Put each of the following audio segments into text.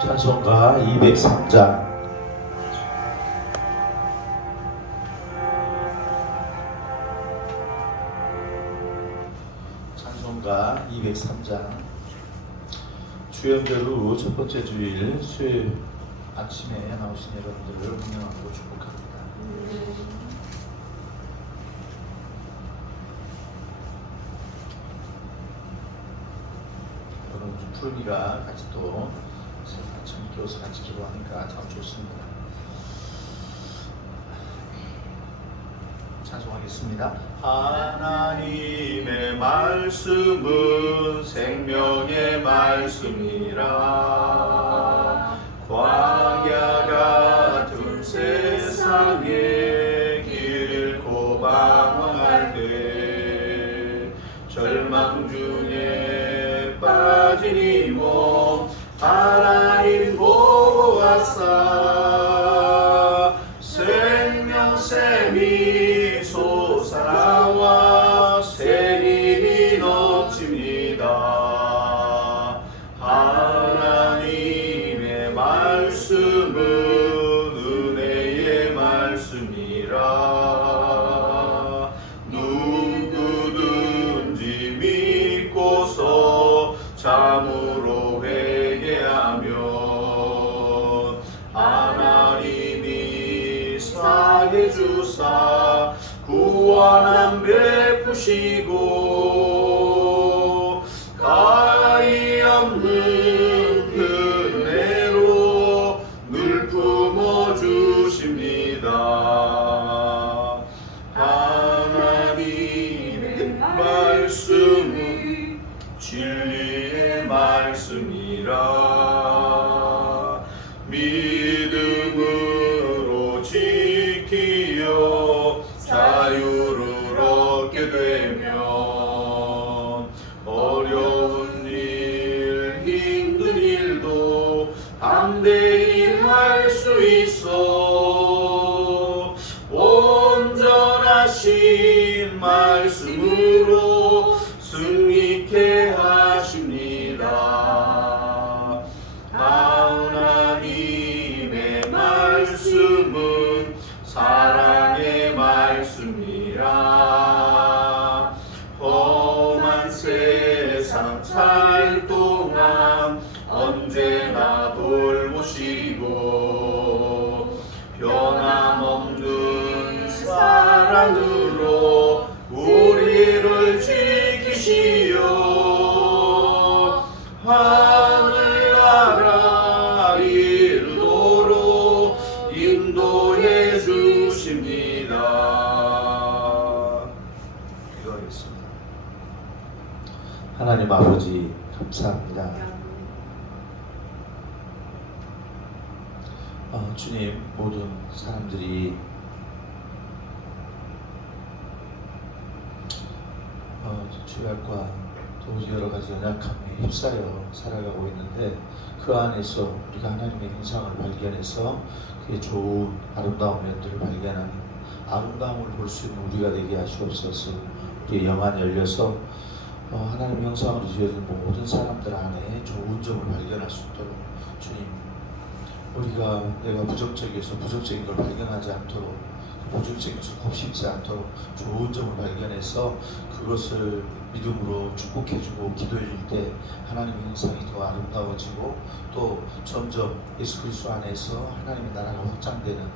찬송가 203장. 찬송가 203장. 주연별로 첫 번째 주일 수요일 아침에 나오신 여러분들을 환영하고 축복합니다. 오늘 푸르미가 같이 또 아침 교수 같이 기도하니까 참 좋습니다. 찬송하겠습니다. 하나님의 말씀은 생명의 말씀이라. 광야 같은 세상에 길고 방황할 때 절망 중에 빠진 이 몸 하나님 보호하사 생명샘이 솟아나와 새 힘이 넘칩니다. 하나님의 말씀은 은혜의 말씀이라. 누구든지 믿고서 참으로 회개하면 하나님이 사해 주사 구원함 베푸시고 가히 없는 은혜로 늘 품어주십니다. 하나님의 말씀은 진리의 말씀이라. 믿음으로 지키어 자유를 얻게 되면 어려운 일, 힘든 일도 담대히 할 수 있어. 온전하신 말씀으로 승리케 하십니다. 하나님의 말씀은 사랑의 말씀이라. 험한 세상 살 동안 언제나 돌보시고 변함없는 사랑으로 우리를 지키시어 하늘나라 이르도록 인도해 주십니다. 기도하겠습니다. 하나님 아버지 감사합니다. 주님, 모든 사람들이 죄악과 또 여러 가지 연약함에 휩싸여 살아가고 있는데 그 안에서 우리가 하나님의 형상을 발견해서 그의 좋은 아름다운 면들을 발견하는 아름다움을 볼 수 있는 우리가 되게 하시옵소서. 우리의 영안이 열려서 하나님의 형상으로 지어진 모든 사람들 안에 좋은 점을 발견할 수 있도록 주님, 우리가 내가 부정적에서 부정적인 걸 발견하지 않도록, 부정적인 것을 곱씹지 않도록 좋은 점을 발견해서 그것을 믿음으로 축복해주고 기도해줄 때 하나님의 형상이 더 아름다워지고 또 점점 예수 그리스도 안에서 하나님의 나라가 확장되는,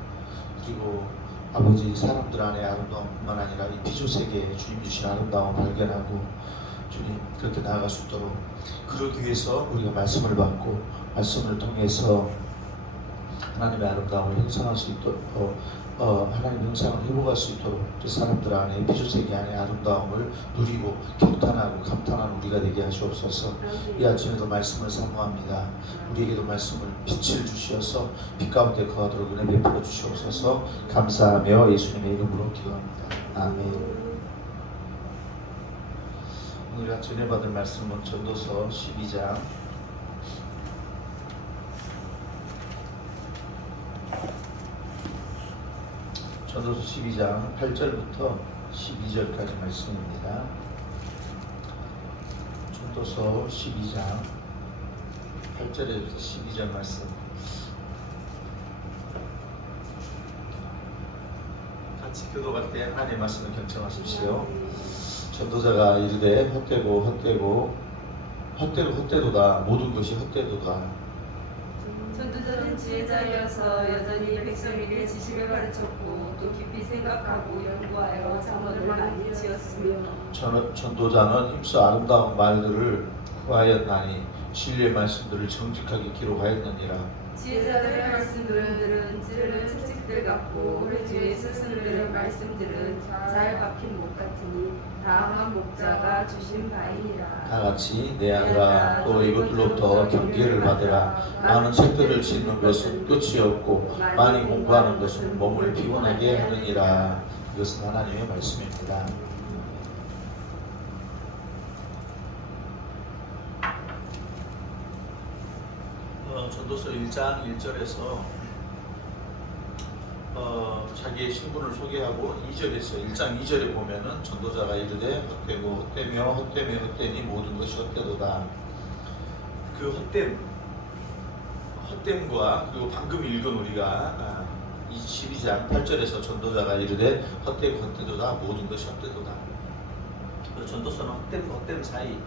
그리고 아버지 사람들 안에 아름다움뿐만 아니라 이 피조 세계에 주님 주신 아름다움을 발견하고 주님 그렇게 나아갈 수 있도록, 그러기 위해서 우리가 말씀을 받고 말씀을 통해서 하나님의 아름다움을 형성할 수 있도록 하나님의 형상을 회복할 수 있도록 그 사람들 안에 피조세계 안에 아름다움을 누리고 경탄하고 감탄하는 우리가 되게 하시옵소서. 이 아침에도 말씀을 사모합니다. 우리에게도 말씀을 빛을 주시어서 빛 가운데 거하도록 은혜 베풀어 주시옵소서. 감사하며 예수님의 이름으로 기도합니다. 아멘. 우리가 전해받을 말씀은 전도서 12장 전도서 12장 8절부터 12절까지 말씀입니다. 전도서 12장 8절에서 12절 말씀 같이 교도할 때 하나님의 말씀을 경청하십시오. 전도자가 이르되 헛되도다 모든 것이 헛되도다. 전도자는 지혜자이어서 여전히 백성에게 지식을 가르쳤고 또 깊이 생각하고 연구하여 잠언을 많이 지었으며 전도자는 힘써 아름다운 말들을 구하였나니 진리의 말씀들을 정직하게 기록하였느니라. 지혜자들의 말씀들은 찌르는 채찍들 같고 우리 주의 스승들의 말씀들은 잘 박힌 목 같으니 다함한 목자가 주신 바이니라. 다 같이 내 아들아 또 이것들로부터 경계를 받으라. 많은 책들을 짓는 것은 끝이 없고 많이 공부하는 것은 몸을 피곤하게 하느니라. 이것은 하나님의 말씀입니다. 전도서 1장 1절에서 자기의 신분을 소개하고 2절에서 1장 2절에 보면은 전도자가 이르되 헛되니 모든 것이 헛되도다. 그 헛됨과 그리고 방금 읽은 우리가 22장 8절에서 전도자가 이르되 헛되도다 모든 것이 헛되도다. 전도서는 헛됨 사이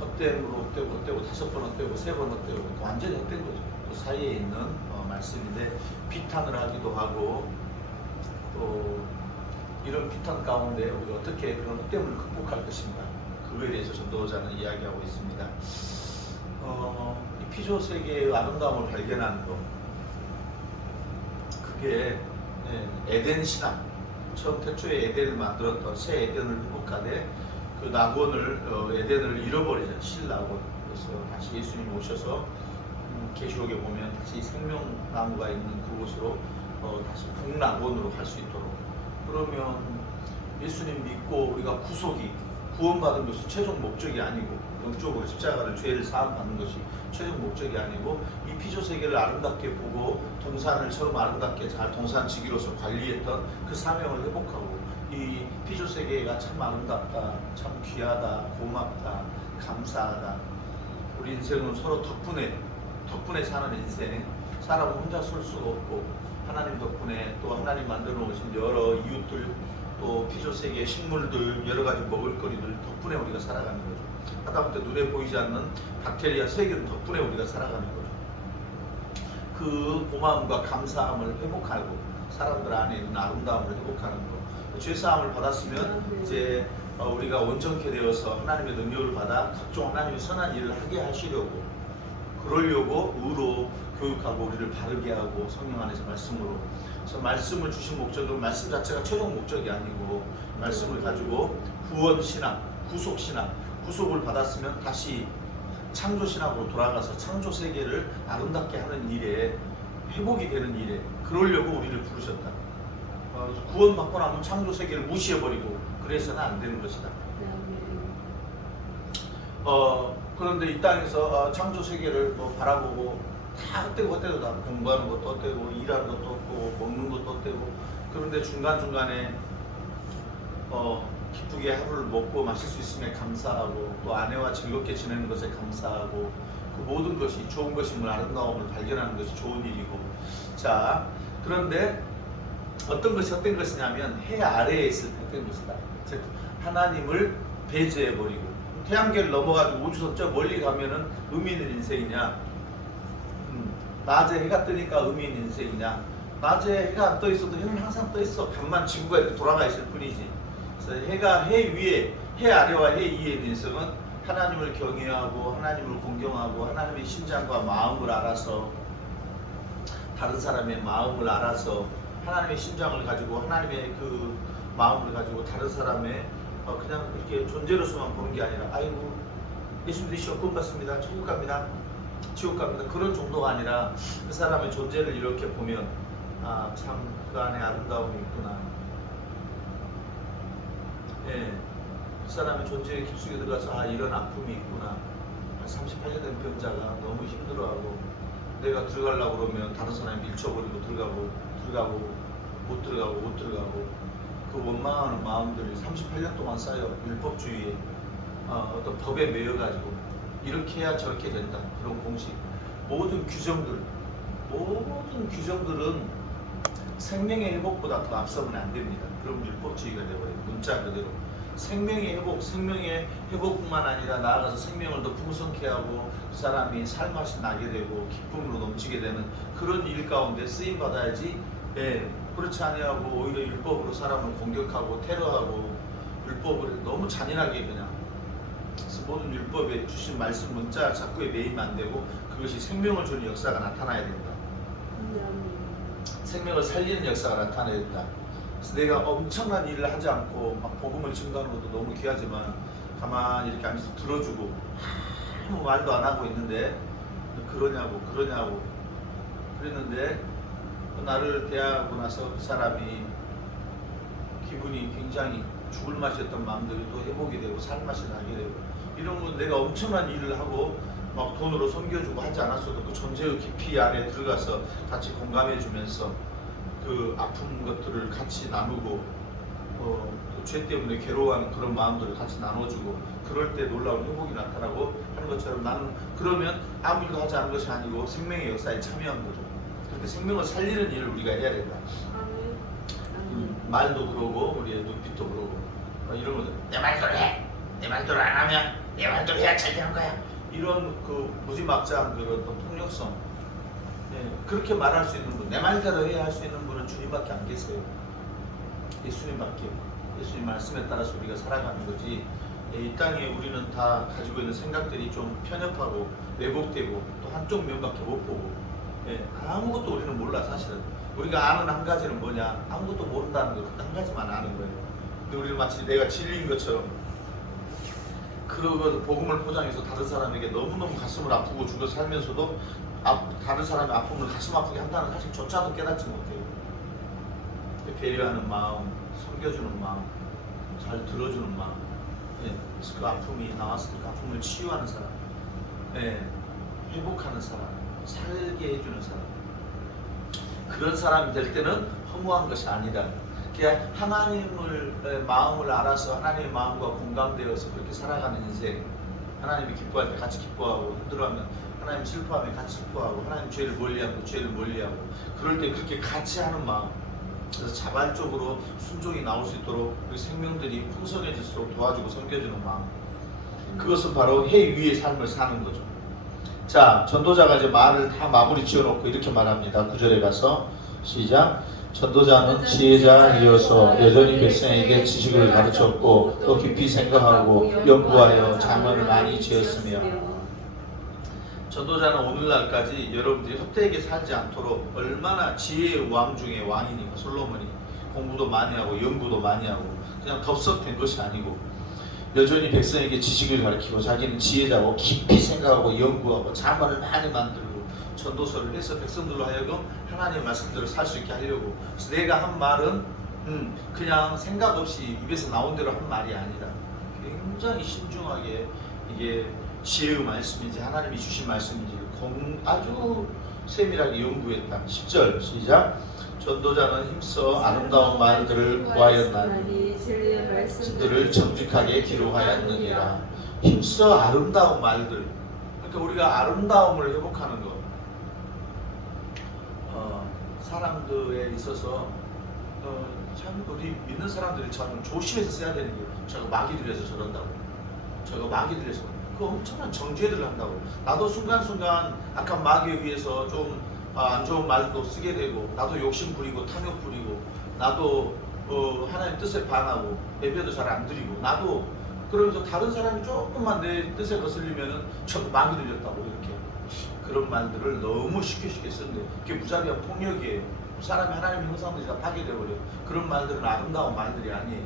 헛됨으로 헛되고 5번 헛되고 3번 헛되고 완전히 헛된 거죠. 그 사이에 있는 말씀인데 비탄을 하기도 하고 또 이런 비탄 가운데 우리가 어떻게 그런 헛됨을 극복할 것인가 그거에 대해서 전도자는 이야기하고 있습니다. 이 피조 세계의 아름다움을 발견하는 것 그게 에덴 신학 처음 태초에 에덴을 만들었던 새 에덴을 회복하되 그 낙원을 에덴을 잃어버리는 실낙원 그래서 다시 예수님 오셔서 계시록에 보면 다시 생명나무가 있는 그곳으로 다시 북낙원으로 갈 수 있도록 그러면 예수님 믿고 우리가 구원받은 것이 최종 목적이 아니고 영적으로 십자가를 죄를 사함받는 것이 최종 목적이 아니고 이 피조 세계를 아름답게 보고 동산을 처음 아름답게 잘 동산지기로서 관리했던 그 사명을 회복하고 이 피조 세계가 참 아름답다, 참 귀하다, 고맙다, 감사하다. 우리 인생은 서로 덕분에 사는 인생. 사람은 혼자 설 수가 없고 하나님 덕분에 또 하나님 만들어 놓으신 여러 이웃들 또 피조 세계의 식물들 여러 가지 먹을거리들 덕분에 우리가 살아가는 거죠. 하다못해 눈에 보이지 않는 박테리아 세균 덕분에 우리가 살아가는 거죠. 그 고마움과 감사함을 회복하고 사람들 안에 있는 아름다움을 회복하는 것. 죄사함을 받았으면 이제 우리가 온전케 되어서 하나님의 능력을 받아 각종 하나님의 선한 일을 하게 하시려고 그러려고 의로 교육하고 우리를 바르게 하고 성령 안에서 말씀으로 그래서 말씀을 주신 목적은 말씀 자체가 최종 목적이 아니고 말씀을 가지고 구원신학, 구속신학 구속을 받았으면 다시 창조신학으로 돌아가서 창조 세계를 아름답게 하는 일에 회복이 되는 일에 그러려고 우리를 부르셨다. 구원받고 나면 창조 세계를 무시해버리고 그래서는 안 되는 것이다. 그런데 이 땅에서 창조 세계를 바라보고 다 헛되고 다 공부하는 것도 헛되고 일하는 것도 헛되고 먹는 것도 헛되고 그런데 중간중간에 기쁘게 하루를 먹고 마실 수 있음에 감사하고 또 아내와 즐겁게 지내는 것에 감사하고 그 모든 것이 좋은 것임을 아름다움을 발견하는 것이 좋은 일이고 자 그런데 어떤 것이 헛된 것이냐면 해 아래에 있을 때 헛된 것이다. 즉 하나님을 배제해버리고 태양계를 넘어가지고 우주선 저 멀리 가면은 의미 있는 인생이냐 낮에 해가 뜨니까 의미 있는 인생이냐 낮에 해가 안 떠 있어도 해는 항상 떠 있어 밤만 지구가 이렇게 돌아가 있을 뿐이지 그래서 해가 해 위에 해 아래와 해 위에 있는 인생은 하나님을 경외하고 하나님을 공경하고 하나님의 심장과 마음을 알아서 다른 사람의 마음을 알아서 하나님의 심장을 가지고 하나님의 그 마음을 가지고 다른 사람의 그냥 이렇게 존재로서만 보는 게 아니라 아이고 예수 믿으시오 구원 받습니다 천국 갑니다 지옥 갑니다 그런 정도가 아니라 그 사람의 존재를 이렇게 보면 아 참 그 안에 아름다움이 있구나 그 사람의 존재에 깊숙이 들어가서 아 이런 아픔이 있구나 38년 된 병자가 너무 힘들어하고 내가 들어가려고 그러면 다른 사람이 밀쳐버리고 들어가고 못 들어가고 그 원망하는 마음들이 38년 동안 쌓여 율법주의에 어떤 법에 매여가지고 이렇게 해야 저렇게 된다 그런 공식 모든 규정들은 생명의 회복보다 더 앞서면 안 됩니다. 그럼 율법주의가 되어버려요. 문자 그대로. 생명의 회복뿐만 아니라 나아가서 생명을 더 풍성케 하고 그 사람이 살맛이 나게 되고 기쁨으로 넘치게 되는 그런 일 가운데 쓰임 받아야지. 예, 그렇지 아니하고 오히려 율법으로 사람을 공격하고 테러하고 율법을 너무 잔인하게 그냥. 그래서 모든 율법에 주신 말씀 문자 자꾸에 매이면 안 되고 그것이 생명을 주는 역사가 나타나야 된다. 생명을 살리는 역사가 나타나야 된다. 그래서 내가 엄청난 일을 하지 않고 막 복음을 증거하는 것도 너무 귀하지만 가만히 이렇게 앉아서 들어주고 아무 말도 안 하고 있는데 그러냐고 그랬는데 나를 대하고 나서 그 사람이 기분이 굉장히 죽을 맛이었던 마음들이 또 회복이 되고 살맛이 나게 되고 이런 건 내가 엄청난 일을 하고 막 돈으로 섬겨주고 하지 않았어도 그 존재의 깊이 안에 들어가서 같이 공감해 주면서 그 아픈 것들을 같이 나누고 죄 때문에 괴로워하는 그런 마음들을 같이 나눠주고 그럴 때 놀라운 회복이 나타나고 하는 것처럼 나는 그러면 아무 일도 하지 않은 것이 아니고 생명의 역사에 참여한 거죠. 그렇게 생명을 살리는 일을 우리가 해야 된다. 말도 그러고 우리의 눈빛도 그러고 이런 것들 내 말대로 해! 내 말대로 안 하면 내 말대로 해야 잘 되는 거야. 이런 그 무지막지한 그런 어떤 폭력성 그렇게 말할 수 있는 분, 내 말대로 해야 할 수 있는 분은 주님밖에 안 계세요. 예수님밖에. 예수님 말씀에 따라서 우리가 살아가는 거지. 이 땅에 우리는 다 가지고 있는 생각들이 좀 편협하고 왜곡되고 또 한쪽 면밖에 못 보고 아무것도 우리는 몰라. 사실은 우리가 아는 한 가지는 뭐냐, 아무것도 모른다는 거 한 가지만 아는 거예요. 근데 우리는 마치 내가 진리인 것처럼 그 복음을 포장해서 다른 사람에게 너무너무 가슴을 아프고 죽어 살면서도 다른 사람의 아픔을 가슴 아프게 한다는 사실조차도 깨닫지 못해요. 배려하는 마음, 섬겨주는 마음, 잘 들어주는 마음, 그래서 그 아픔이 나왔을 때 그 아픔을 치유하는 사람, 회복하는 사람, 살게 해주는 사람, 그런 사람이 될 때는 허무한 것이 아니다. 그냥 하나님을 마음을 알아서 하나님의 마음과 공감되어서 그렇게 살아가는 인생. 하나님이 기뻐할 때 같이 기뻐하고 힘들어하면 하나님 슬퍼하면 같이 슬퍼하고 하나님 죄를 멀리하고 죄를 멀리하고 그럴 때 그렇게 같이 하는 마음. 그래서 자발적으로 순종이 나올 수 있도록 우리 생명들이 풍성해질수록 도와주고 섬겨주는 마음. 그것은 바로 해 위의 삶을 사는 거죠. 자, 전도자가 이제 말을 다 마무리 지어놓고 이렇게 말합니다. 9절에 가서 시작. 전도자는 지혜자이어서 여전히 백성에게 지식을 가르쳤고 또 깊이 생각하고 연구하여 자문을 많이 지었으며. 전도자는 오늘날까지 여러분들이 헛되게 살지 않도록 얼마나 지혜의 왕 중에 왕이니까 솔로몬이 공부도 많이 하고 연구도 많이 하고 그냥 덥석된 것이 아니고 여전히 백성에게 지식을 가르치고 자기는 지혜자고 깊이 생각하고 연구하고 자문을 많이 만들고 전도서를 해서 백성들로 하여금 하나님의 말씀대로 살 수 있게 하려고. 그래서 내가 한 말은 그냥 생각 없이 입에서 나온 대로 한 말이 아니라 굉장히 신중하게 이게 지혜의 말씀인지 하나님이 주신 말씀인지 아주 세밀하게 연구했다. 10절 시작. 전도자는 힘써 아름다운 말들을 구하였나니 그들을 정직하게 기록하였느니라. 힘써 아름다운 말들. 그러니까 우리가 아름다움을 회복하는 것. 사람들에 있어서 참 우리 믿는 사람들이 참 조심해서 써야 되는 게 저거 마귀 들려서 저런다고. 저거 마귀 들려서 그 엄청난 정죄들을 한다고. 나도 순간순간 악한 마귀에 의해서 좀 안 좋은 말도 쓰게 되고 나도 욕심 부리고 탐욕 부리고 나도 하나님 뜻에 반하고 예배도 잘 안 드리고 나도 그러면서 다른 사람이 조금만 내 뜻에 거슬리면은 저거 마귀 들렸다고 이렇게 그런 말들을 너무 쉽게 쓰는데 그게 무자비한 폭력이에요. 사람이 하나님의 형상들이 다 파괴되어버려. 그런 말들은 아름다운 말들이 아니에요.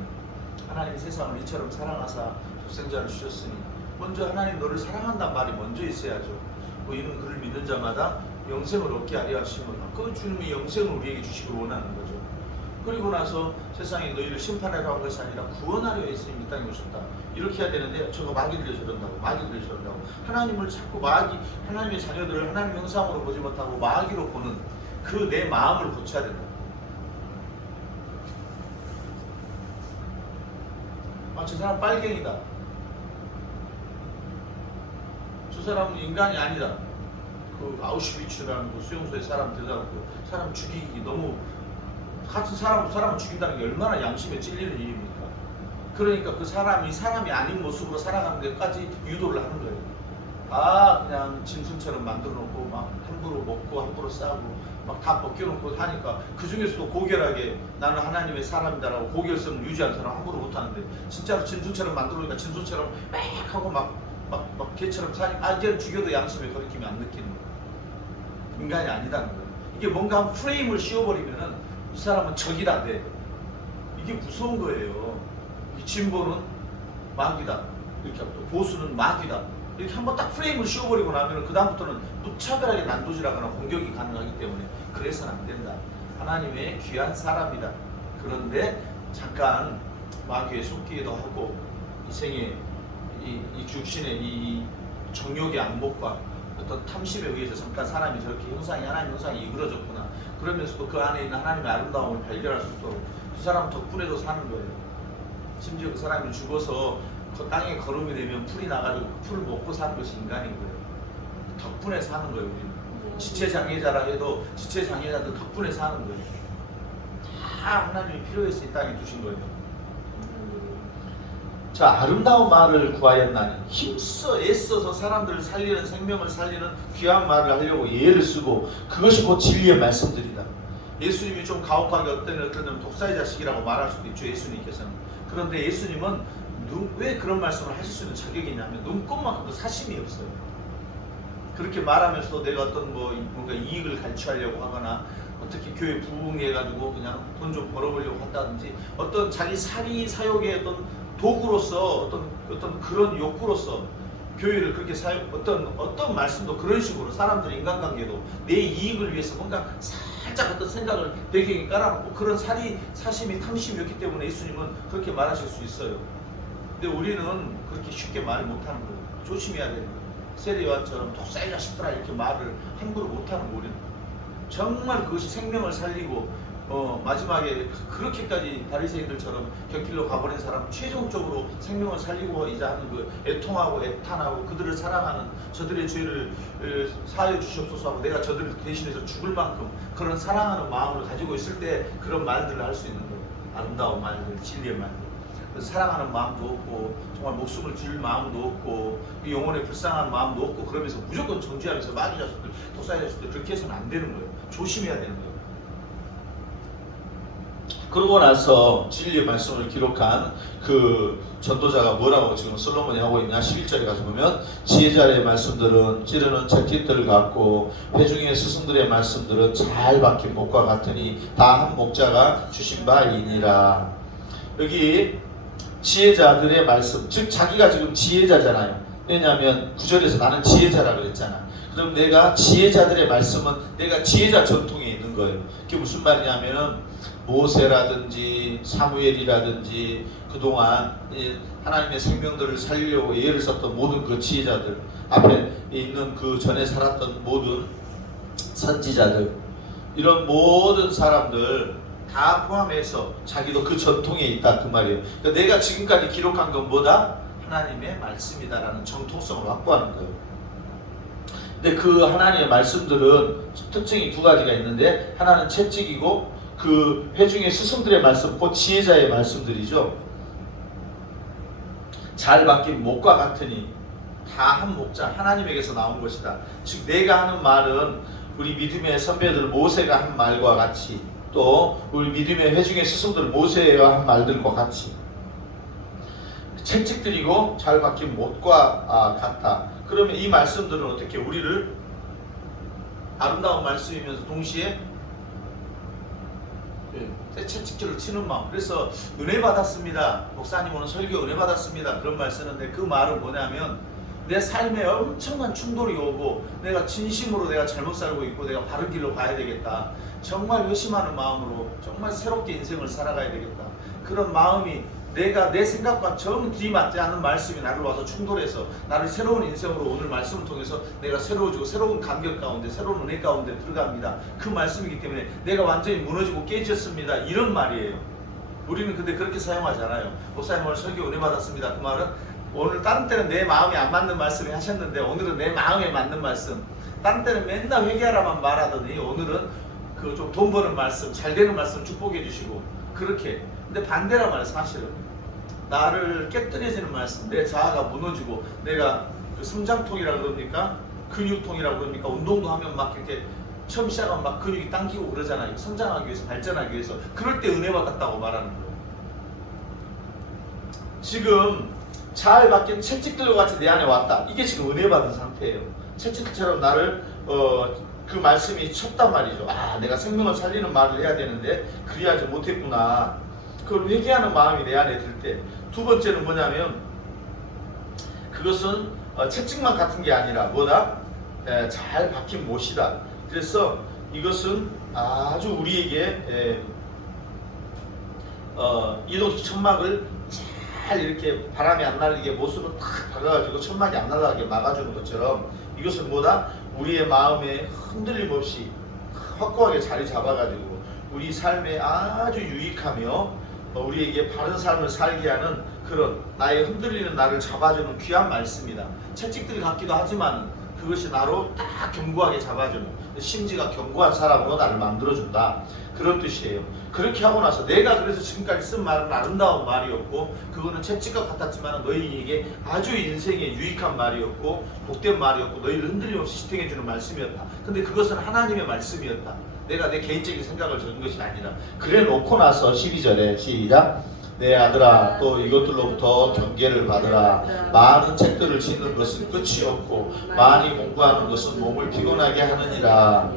하나님이 세상을 이처럼 사랑하사 독생자를 주셨으니 먼저 하나님 너를 사랑한다는 말이 먼저 있어야죠. 이는 그를 믿는 자마다 영생을 얻게 하려 하심을 그 주님이 영생을 우리에게 주시길 원하는 거죠. 그리고 나서 세상에 너희를 심판하려 한 것이 아니라 구원하려 했으니 이 땅에 오셨다. 이렇게 해야 되는데 저거 마귀들려 저런다고 마귀들려 저런다고 하나님을 자꾸 하나님의 자녀들을 하나님의 형상으로 보지 못하고 마귀로 보는 그 내 마음을 고쳐야 된다. 저 사람 빨갱이다. 저 사람은 인간이 아니다. 그 아우슈비츠라는 그 수용소에 사람 들여다보고 사람 죽이기 너무 같은 사람 죽인다는 게 얼마나 양심에 찔리는 일입니까? 그러니까 그 사람이 아닌 모습으로 살아가는 데까지 유도를 하는 거예요. 다 그냥 짐승처럼 만들어 놓고 막 함부로 먹고 함부로 싸고 막 다 벗겨놓고 하니까 그 중에서도 고결하게 나는 하나님의 사람이다라고 고결성을 유지하는 사람 함부로 못하는데 진짜로 짐승처럼 만들어 놓으니까 짐승처럼 빽 하고 막 개처럼 사니까 이제는 죽여도 양심에 거리낌이 안 느끼는 거예요. 인간이 아니다는 거예요. 이게 뭔가 한 프레임을 씌워버리면은 이 사람은 적이다 돼. 이게 무서운 거예요. 이 진보는 마귀다. 이렇게 하고 또 보수는 마귀다. 이렇게 한번 딱 프레임을 씌워버리고 나면 그 다음부터는 무차별하게 난도질하거나 공격이 가능하기 때문에 그래서는 안 된다. 하나님의 귀한 사람이다. 그런데 잠깐 마귀에 속기도 하고 이 생에 이 육신의 이 정욕의 안목과 어떤 탐심에 의해서 잠깐 사람이 저렇게 하나님 형상이 이그러졌구나. 그러면서도 그 안에 있는 하나님의 아름다움을 발견할 수 있도록 그 사람 덕분에도 사는 거예요. 심지어 그 사람이 죽어서 그 땅에 거름이 되면 풀이 나가지고 그 풀을 먹고 사는 것이 인간인 거예요. 덕분에 사는 거예요. 우리는 지체장애자라 해도 지체장애자들 덕분에 사는 거예요. 다 하나님이 필요해서 이 땅에 두신 거예요. 자, 아름다운 말을 구하였나니 힘써 애써서 사람들을 살리는 생명을 살리는 귀한 말을 하려고 예를 쓰고 그것이 곧 진리의 말씀들이다. 예수님이 좀 가혹하게 어떤 때는 독사의 자식이라고 말할 수도 있죠. 예수님께서는. 그런데 예수님은 왜 그런 말씀을 하실 수 있는 자격이 있냐면 눈꽃만큼도 사심이 없어요. 그렇게 말하면서도 내가 어떤 뭔가 이익을 갈취하려고 하거나 어떻게 교회 부흥해가지고 그냥 돈 좀 벌어보려고 한다든지 어떤 자기 사리사욕의 어떤 도구로서 어떤 그런 욕구로서 교회를 그렇게 어떤 말씀도 그런 식으로 사람들 인간관계도 내 이익을 위해서 뭔가 살짝 어떤 생각을 배경에 깔아놓고 그런 사심이 탐심이었기 때문에 예수님은 그렇게 말하실 수 있어요. 근데 우리는 그렇게 쉽게 말을 못하는 거예요. 조심해야 되는 거예요. 세례요한처럼 독사의 자식들아 이렇게 말을 함부로 못하는 거예요. 우리는 정말 그것이 생명을 살리고 마지막에 그렇게까지 바리새인들처럼 곁길로 가버린 사람 최종적으로 생명을 살리고 이자 하는 그 애통하고 애탄하고 그들을 사랑하는 저들의 죄를 사하여 주시옵소서 하고 내가 저들을 대신해서 죽을 만큼 그런 사랑하는 마음을 가지고 있을 때 그런 말들을 할 수 있는 거예요. 아름다운 말들, 진리의 말들. 사랑하는 마음도 없고 정말 목숨을 줄 마음도 없고 영혼에 불쌍한 마음도 없고 그러면서 무조건 정죄하면서 마귀 자식들, 독사의 자식들 그렇게 해서는 안 되는 거예요. 조심해야 되는 거예요. 그러고 나서 진리의 말씀을 기록한 그 전도자가 뭐라고 지금 솔로몬이 하고 있냐 11절에 가서 보면 지혜자의 말씀들은 찌르는 채찍들 같고 회중의 스승들의 말씀들은 잘 박힌 목과 같으니 다 한 목자가 주신 바이니라. 여기 지혜자들의 말씀, 즉 자기가 지금 지혜자잖아요. 왜냐하면 9절에서 나는 지혜자라 그랬잖아. 그럼 내가 지혜자들의 말씀은 내가 지혜자 전통에 있는 거예요. 그게 무슨 말이냐면 모세라든지 사무엘이라든지 그동안 하나님의 생명들을 살리려고 예를 썼던 모든 그 지혜자들, 앞에 있는 그 전에 살았던 모든 선지자들, 이런 모든 사람들 다 포함해서 자기도 그 전통에 있다 그 말이에요. 그러니까 내가 지금까지 기록한 건 뭐다? 하나님의 말씀이다라는 정통성을 확보하는 거예요. 근데 그 하나님의 말씀들은 특징이 두 가지가 있는데 하나는 채찍이고 그 회중의 스승들의 말씀, 곧 지혜자의 말씀들이죠. 잘 박힌 목과 같으니 다 한 목자, 하나님에게서 나온 것이다. 즉 내가 하는 말은 우리 믿음의 선배들 모세가 한 말과 같이 또 우리 믿음의 회중의 스승들 모세가 한 말들과 같이 채찍들이고 잘 박힌 못과 같다. 그러면 이 말씀들은 어떻게 우리를 아름다운 말씀이면서 동시에 채찍질을 치는 마음. 그래서 은혜 받았습니다. 목사님 오늘 설교 은혜 받았습니다. 그런 말 쓰는데 그 말은 뭐냐면 내 삶에 엄청난 충돌이 오고 내가 진심으로 내가 잘못 살고 있고 내가 바른 길로 가야 되겠다. 정말 회심하는 마음으로 정말 새롭게 인생을 살아가야 되겠다. 그런 마음이 내가 내 생각과 정 뒤맞지 않는 말씀이 나를 와서 충돌해서 나를 새로운 인생으로 오늘 말씀을 통해서 내가 새로워지고 새로운 감격 가운데 새로운 은혜 가운데 들어갑니다. 그 말씀이기 때문에 내가 완전히 무너지고 깨졌습니다. 이런 말이에요. 우리는 근데 그렇게 사용하지 않아요. 목사님 오늘 설교 은혜 받았습니다. 그 말은 오늘 다른 때는 내 마음에 안 맞는 말씀을 하셨는데 오늘은 내 마음에 맞는 말씀, 다른 때는 맨날 회개하라만 말하더니 오늘은 그 좀 돈 버는 말씀, 잘 되는 말씀 축복해 주시고 그렇게. 근데 반대란 말이야 사실은. 나를 깨뜨려지는 말씀, 내 자아가 무너지고 내가 그 성장통이라 그럽니까? 근육통이라고 그럽니까? 운동도 하면 막 이렇게 처음 시작하면 막 근육이 당기고 그러잖아요. 성장하기 위해서, 발전하기 위해서. 그럴 때 은혜 받았다고 말하는 거예요. 지금 잘 바뀐 채찍들과 같이 내 안에 왔다. 이게 지금 은혜 받은 상태예요. 채찍처럼 나를 그 말씀이 쳤단 말이죠. 아, 내가 생명을 살리는 말을 해야 되는데 그리하지 못했구나. 그걸 회개하는 마음이 내 안에 들 때. 두 번째는 뭐냐면 그것은 채찍만 같은 게 아니라 뭐다? 잘 박힌 못이다. 그래서 이것은 아주 우리에게 이동식 천막을 잘 이렇게 바람이 안 날리게 못으로 탁 박아가지고 천막이 안 날아가게 막아주는 것처럼 이것은 뭐다? 우리의 마음에 흔들림 없이 확고하게 자리 잡아가지고 우리 삶에 아주 유익하며 우리에게 바른 삶을 살게 하는 그런 나의 흔들리는 나를 잡아주는 귀한 말씀이다. 채찍들 같기도 하지만 그것이 나로 딱 견고하게 잡아주는, 심지가 견고한 사람으로 나를 만들어준다. 그런 뜻이에요. 그렇게 하고 나서 내가 그래서 지금까지 쓴 말은 아름다운 말이었고 그거는 채찍과 같았지만 너희에게 아주 인생에 유익한 말이었고 복된 말이었고 너희를 흔들림 없이 지탱해주는 말씀이었다. 근데 그것은 하나님의 말씀이었다. 내가 내 개인적인 생각을 적은 것이 아니라. 그래 놓고 나서 12절에 시작. 내 아들아 또 이것들로부터 경계를 받으라. 많은 책들을 짓는 것은 끝이 없고 많이 공부하는 것은 몸을 피곤하게 하느니라.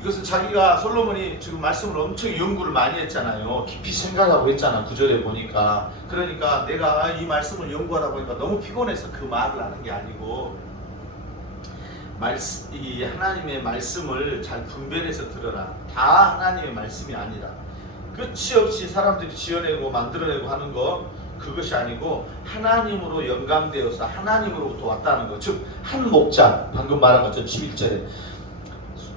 이것은 자기가 솔로몬이 지금 말씀을 엄청 연구를 많이 했잖아요. 깊이 생각하고 했잖아. 9절에 보니까. 그러니까 내가 이 말씀을 연구하다 보니까 너무 피곤해서 그 말을 하는 게 아니고 이 하나님의 말씀을 잘 분별해서 들어라. 다 하나님의 말씀이 아니다. 끝이 없이 사람들이 지어내고 만들어내고 하는 거 그것이 아니고 하나님으로 영감되어서 하나님으로부터 왔다는 거. 즉 한 목자, 방금 말한 것처럼 11절에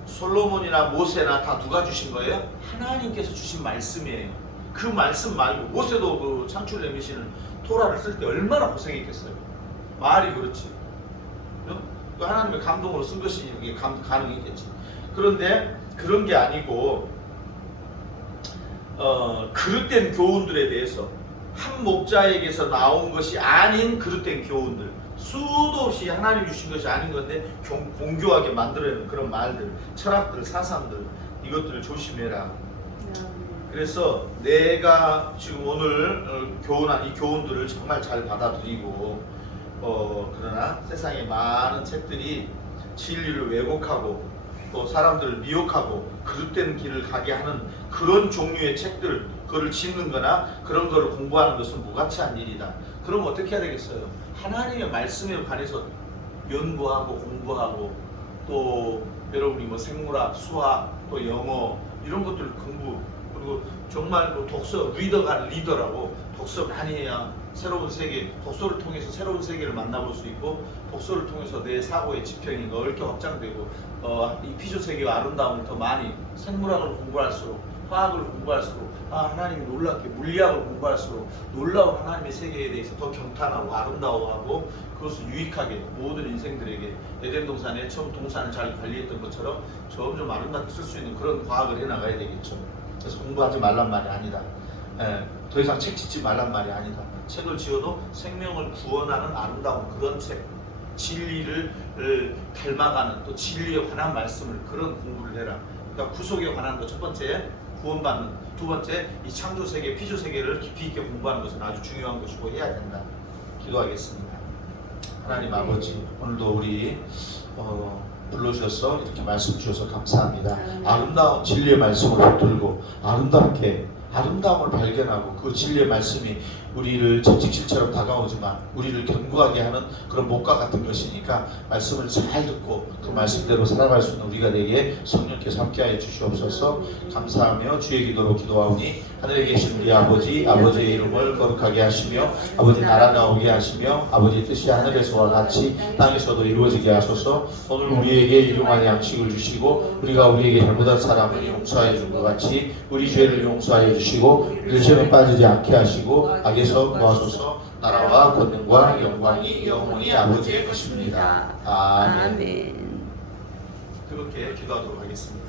솔로몬이나 모세나 다 누가 주신 거예요? 하나님께서 주신 말씀이에요. 그 말씀 말고 모세도 그 창출 레미시는 토라를 쓸 때 얼마나 고생했겠어요. 말이 그렇지. 그 하나님의 감동으로 쓴 것이 이게 가능했겠지. 그런데 그런 게 아니고 그릇된 교훈들에 대해서 한 목자에게서 나온 것이 아닌 그릇된 교훈들, 수도 없이 하나님 주신 것이 아닌 건데 공교하게 만들어내는 그런 말들, 철학들, 사상들, 이것들을 조심해라. 그래서 내가 지금 오늘 교훈한 이 교훈들을 정말 잘 받아들이고 그러나 세상에 많은 책들이 진리를 왜곡하고 또 사람들을 미혹하고 그릇된 길을 가게 하는 그런 종류의 책들, 그거를 짓는 거나 그런 거를 공부하는 것은 무가치한 일이다. 그럼 어떻게 해야 되겠어요? 하나님의 말씀에 관해서 연구하고 공부하고 또 여러분이 뭐 생물학, 수학, 또 영어 이런 것들 공부, 그리고 정말 뭐 독서, 리더라고 독서 많이 해야 새로운 세계, 독서를 통해서 새로운 세계를 만나볼 수 있고 독서를 통해서 내 사고의 지평이 넓게 확장되고 이 피조 세계와 아름다움을 더 많이, 생물학을 공부할수록, 화학을 공부할수록 하나님이 놀랍게, 물리학을 공부할수록 놀라운 하나님의 세계에 대해서 더 경탄하고 아름다워하고 그것을 유익하게 모든 인생들에게 에덴 동산에 처음 동산을 잘 관리했던 것처럼 점점 아름답게 쓸 수 있는 그런 과학을 해나가야 되겠죠. 그래서 공부하지 말란 말이 아니다. 더 이상 책 짓지 말란 말이 아니다. 책을 지어도 생명을 구원하는 아름다운 그런 책, 진리를 닮아가는 또 진리에 관한 말씀을, 그런 공부를 해라. 그러니까 구속에 관한 것 첫 번째, 구원받는, 두 번째 이 창조세계, 피조세계를 깊이 있게 공부하는 것은 아주 중요한 것이고 해야 된다. 기도하겠습니다. 하나님 아버지, 오늘도 우리 불러주셔서 이렇게 말씀 주셔서 감사합니다. 아름다운 진리의 말씀을 붙들고 아름답게 아름다움을 발견하고 그 진리의 말씀이 우리를 채찍질처럼 다가오지만 우리를 견고하게 하는 그런 목과 같은 것이니까 말씀을 잘 듣고 그 말씀대로 살아갈 수 있는 우리가 되게 성령께서 함께하여 주시옵소서. 감사하며 주의 기도로 기도하오니 하늘에 계신 우리 아버지, 아버지의 이름을 거룩하게 하시며 아버지 나라가 오게 하시며 아버지의 뜻이 하늘에서와 같이 땅에서도 이루어지게 하소서. 오늘 우리에게 일용할 양식을 주시고 우리가 우리에게 잘못한 사람을 용서하여 준 것 같이 우리 죄를 용서하여 주시고 우리 시험에 빠지지 않게 하시고 악에서 구하소서. 나라와 권능과 영광이 영원히 아버지의 것입니다. 아멘. 아멘. 그렇게 기도하도록 하겠습니다.